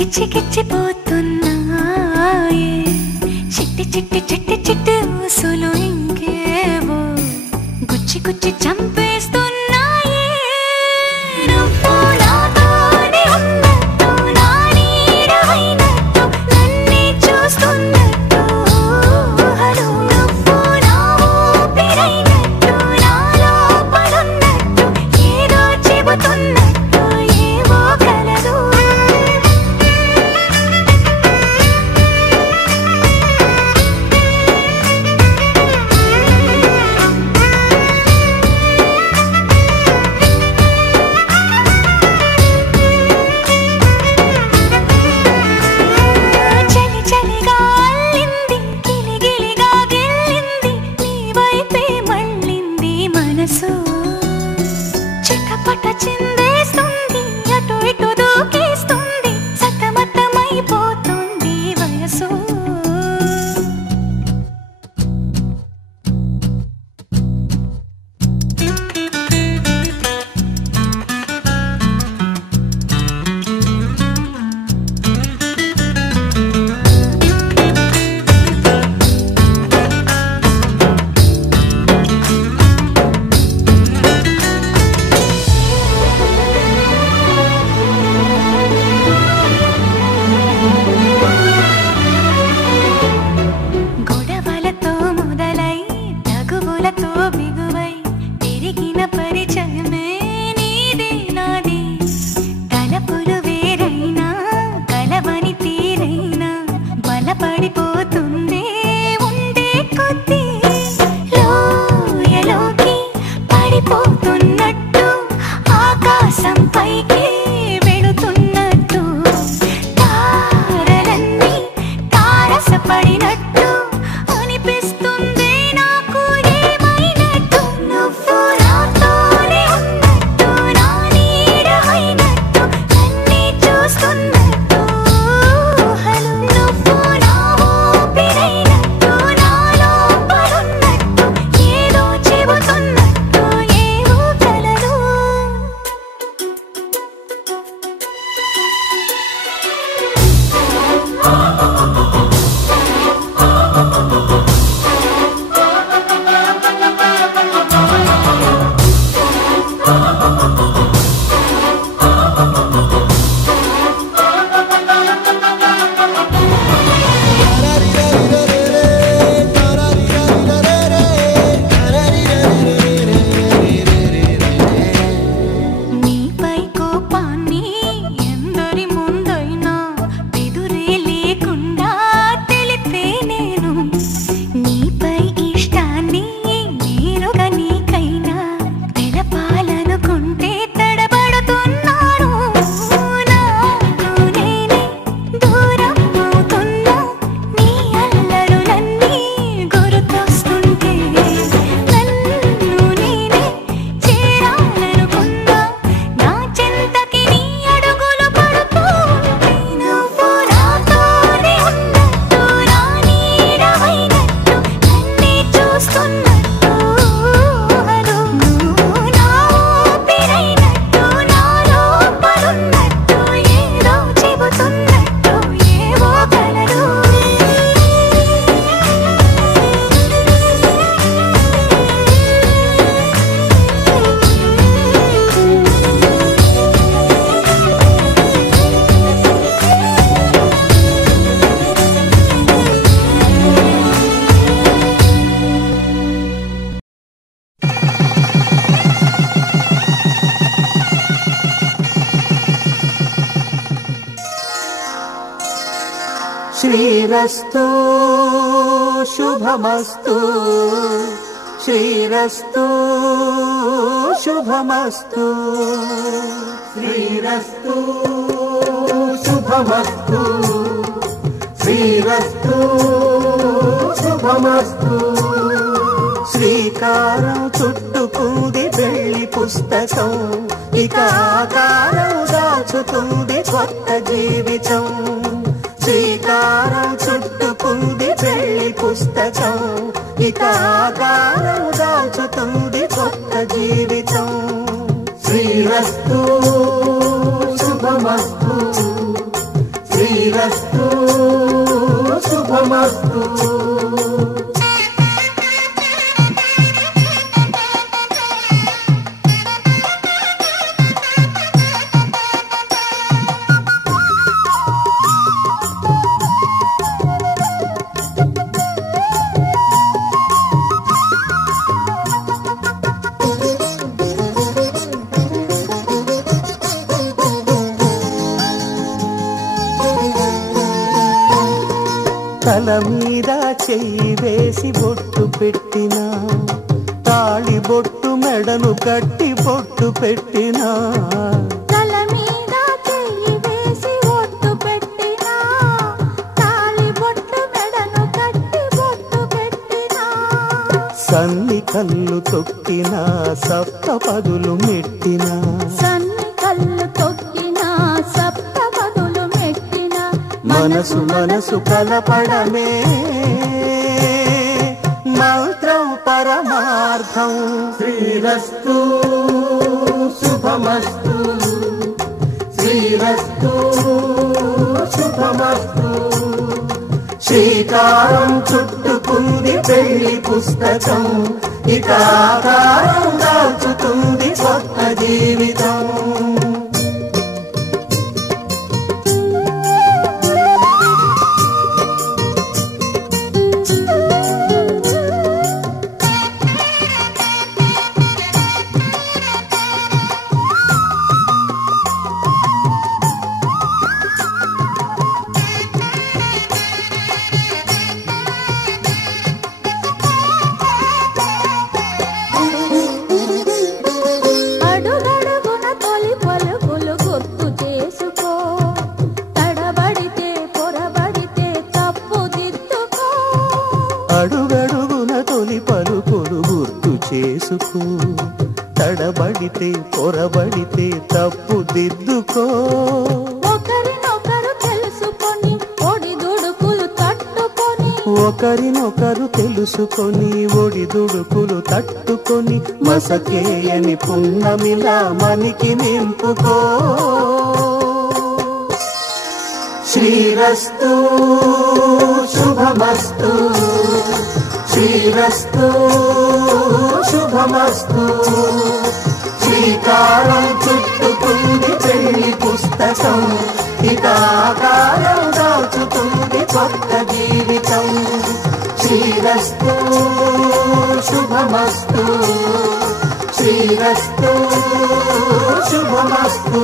గిచ్చిపోతున్నాయే చిట్టి చిట్టి చిట్టి చిట్టి ఊసులు ఇంకేవో గుచ్చి గుచ్చి చంపేస్తున్నాయే నువ్వు నాతోనే ఉన్నట్టు నా నీడవైనట్టు నన్నే చూస్తున్నట్టు ఊహలు నువ్వు నా ఊపిరైనట్టు నాలో పడున్నట్టు ఏదో చెబుతున్నట్టు ఏవో కలదు చిటపట చిందేస్తుంది అటు ఇటు దూకేస్తుంది సతమతమైపోతుంది వయసు పడిపోతుంది ఉండే కొద్దీ లోయలోకి పడిపోతున్నట్టు ఆకాశం పైకి వెళుతున్నట్టు తారలన్నీ తారసపడినట్టు అనిపిస్తుంది నాకు ఏమైనట్టు నువ్వు నాతోనే ఉన్నట్టు నా నీడవైనట్టు నన్నే చూస్తున్నట్టు ఊహలు నువ్వు నా ఊపిరైనట్టు నాలో పడున్నట్టు ఏదో చెబుతున్నట్టు ఏవో కలలు నీపై కోపాన్ని ఎందరి ముందైనా ఎదురే లేకుండా తెలిపే నేను నీపై ఇష్టాన్ని నేరుగా నీకైనా తెలపాలనుకుంటే తడబడుతున్నాను నాకు నేనే దూరం అవుతున్నా నీ అల్లరులన్నీ గుర్తొస్తుంటే నన్ను నేనే చేరాలనుకున్నా నా చెంతకి నీ అడుగులు పడుతూ ఉంటే నువ్వు నాతోనే ఉన్నట్టు నా నీడవైనట్టు నన్నే చూస్తున్నట్టు ఊహలు నువ్వు నా ఊపిరైనట్టు నాలో పడున్నట్టు ఏదో చెబుతున్నట్టు ఏవో కలలు శ్రీరస్తు శుభమస్తు శ్రీరస్తు శుభమస్తు శ్రీరస్తు శుభమస్తు శ్రీరస్తు శుభమస్తు శ్రీకారం చుట్టుకుంది పెళ్లి పుస్తకం ఇక ఆకారం దాచుతుంది కొత్త జీవితం శ్రీకారం చుట్టుకుంది పెళ్లి పుస్తకం ఇక ఆకారం దాచుతుంది కొత్త జీవితం శ్రీరస్తు శుభమస్తు శ్రీరస్తు శుభమస్తు. తల మీద చెయ్యి వేసి బొట్టు పెట్టినా, తాళి బొట్టు మెడను కట్టి బొట్టు పెట్టినా, తల మీద చెయ్యి వేసి బొట్టు పెట్టినా, తాళి బొట్టు మెడను కట్టి బొట్టు పెట్టినా, సన్ని కళ్ళు తొక్కినా సప్త పదులు మెట్టినా, సన్ని కళ్ళు తొక్కినా సప్త పదులు మెట్టినా, మనసు మనసు కలపడమే మంత్రం పరమార్థం. శ్రీరస్తు శుభమస్తు, శ్రీరస్తు శుభమస్తు. శ్రీకారం చుట్టుకుంది పెళ్లి పుస్తకం, ఇక ఆకారం దాల్చుతుంది కొత్త జీవితం. అడుగడుగున తొలి పలుకులు గుర్తు చేసుకో, తడబడితే పొరబడితే తప్పు దిద్దుకో. ఒకరినొకరు తెలుసుకొని ఒడిదుడుకులు తట్టుకొని, ఒకరినొకరు తెలుసుకొని ఒడిదుడుకులు తట్టుకొని, మసకేయని పున్నమిలా మనికి నింపుకో. శ్రీరస్తు శుభమస్తు, శ్రీరస్తు శుభమస్తు. శ్రీకారం చుట్టుకుంది పెళ్లి పుస్తకం, ఇక ఆకారం దాచుతుంది కొత్త జీవితం. శ్రీరస్తు శుభమస్తు, శ్రీరస్తు శుభమస్తు.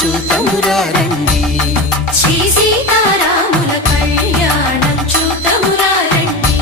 చూతమురారండి, శ్రీ సీతారాముల కళ్యాణం చూతమురారండి.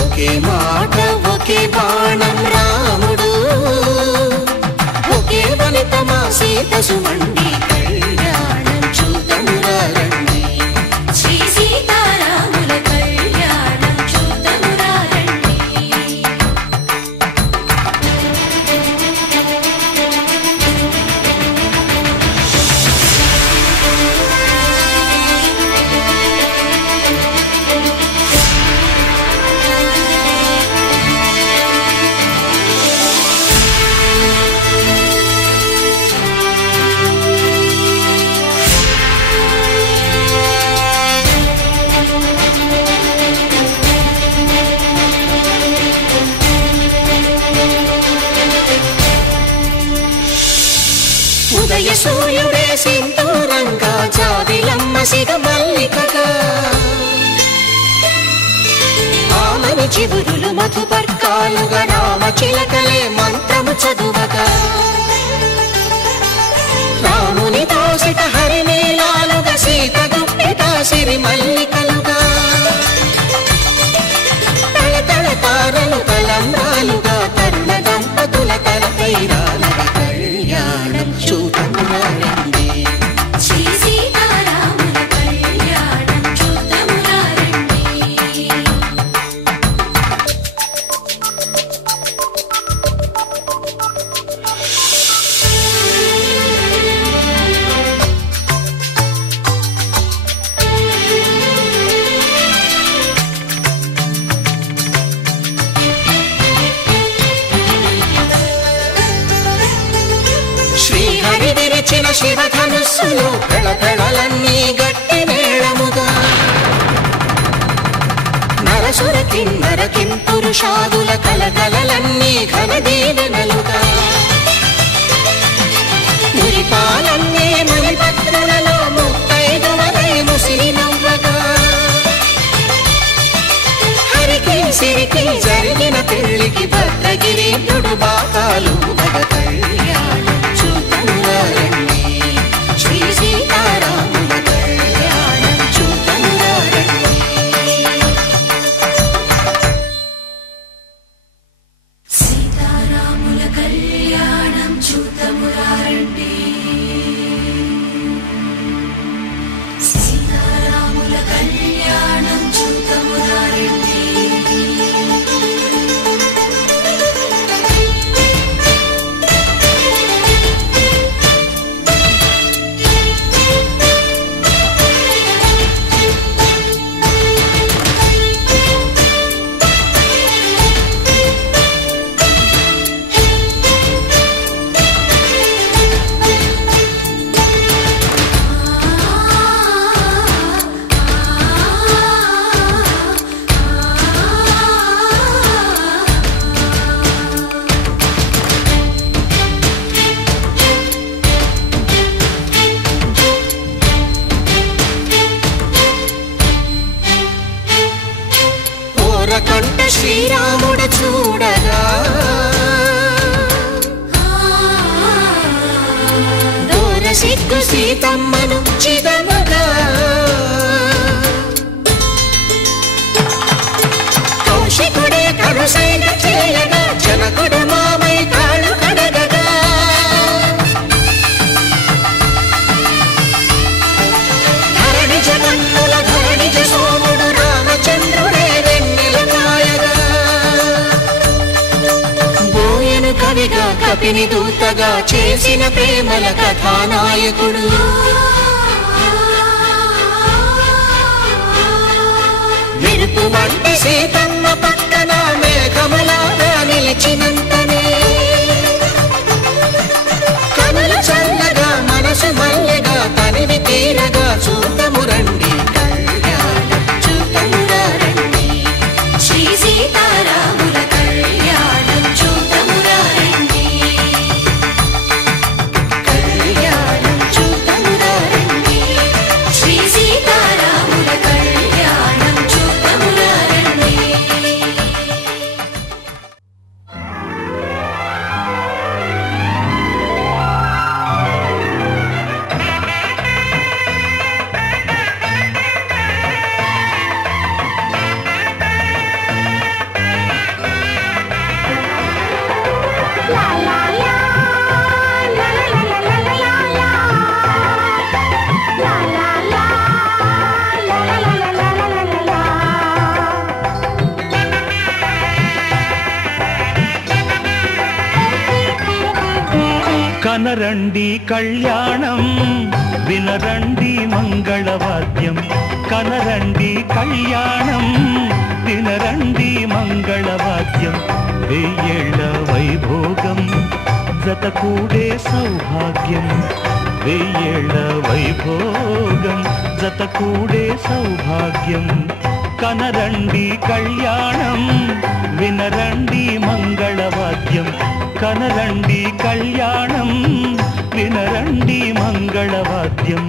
ఒకే మాట ఒకే బాణం రాముడు, ఒకే వనిత మా సీత సుమండి, కళ్యాణం చూతమురారండి. శ్రీ సీతారాముల కళ్యాణం చూతమురారండి. ఉదయ సూర్యుడే సింధూరంగా, జాబిలమ్మ సిగ మల్లికగా, ఆమని చివురులు మధుపర్కాలుగా, రామ చిలకలే మంత్రము చదువగా, రాముని దోసిట హరినీలాలుగా, సీత గుప్పిట సిరి మల్లికలుగా, తల తల తారలు తలంబ్రాలుగా, తరుణ దంపతుల తలపైరాలుగా, కళ్యాణం చూతమురారండి. శ్రీ సీతారాముల కళ్యాణం చూతమురారండి. శివధనుస్సులో పెళపెళలన్నీ గట్టి మేళముగా నరసుర కిన్నర కింపురుషాదుల కలకలలన్నీ ఘన దీవెనలుగా మురిపాలన్నీ మణిపత్రులలో ముత్తైదువలై ముసిరి నవ్వగా హరికి సిరికి జరిగిన పెళ్లికి భద్రగిరి నుడు బాకాలు మగ కళ్యాణం చూతమురారండి శ్రీ సీతారాముల కళ్యాణం చూతమురారండి సీతారాముల కళ్యాణం చూతమురారండి సీతారాముల కళ్యాణం చూతమురారండి కంట శ్రీరాముడు చూడగా దూర సిగ్గు సీతమ్మను చిదమగా కౌశికుడే కరుసైన చేయగా జనకుడు మామై కాళ్ళు కడగగా ధరణి జగన్నుల ధరణి సోముడు రామచంద్రుడే కవిగా కపిని దూతగా చేసిన ప్రేమల కథానాయకుడు మెరుపు వంటి సీతమ్మ పక్కన మేఘములాగా నిలిచినంతనే కనులు చల్లగా మనసు మల్లెగా తనివి తీరగా చూతమురండి కళ్యాణం చూతమురారండి శ్రీ సీతారాముల కళ్యాణం చూతమురారండి కళ్యాణం చూతమురారండి శ్రీ సీతారాముల కళ్యాణం చూతమురారండి కనరండి కళ్యాణం వినరండి మంగళవాద్యం కనరండి కళ్యాణం వినరండి మంగళవాద్యం వెయ్యేళ్ల వైభోగం జతకూడే సౌభాగ్యం వెయ్యేళ్ల వైభోగం జతకూడే సౌభాగ్యం కనరండి కళ్యాణం వినరండి మంగళవాద్యం కనరండి కళ్యాణం వినరండి మంగళవాద్యం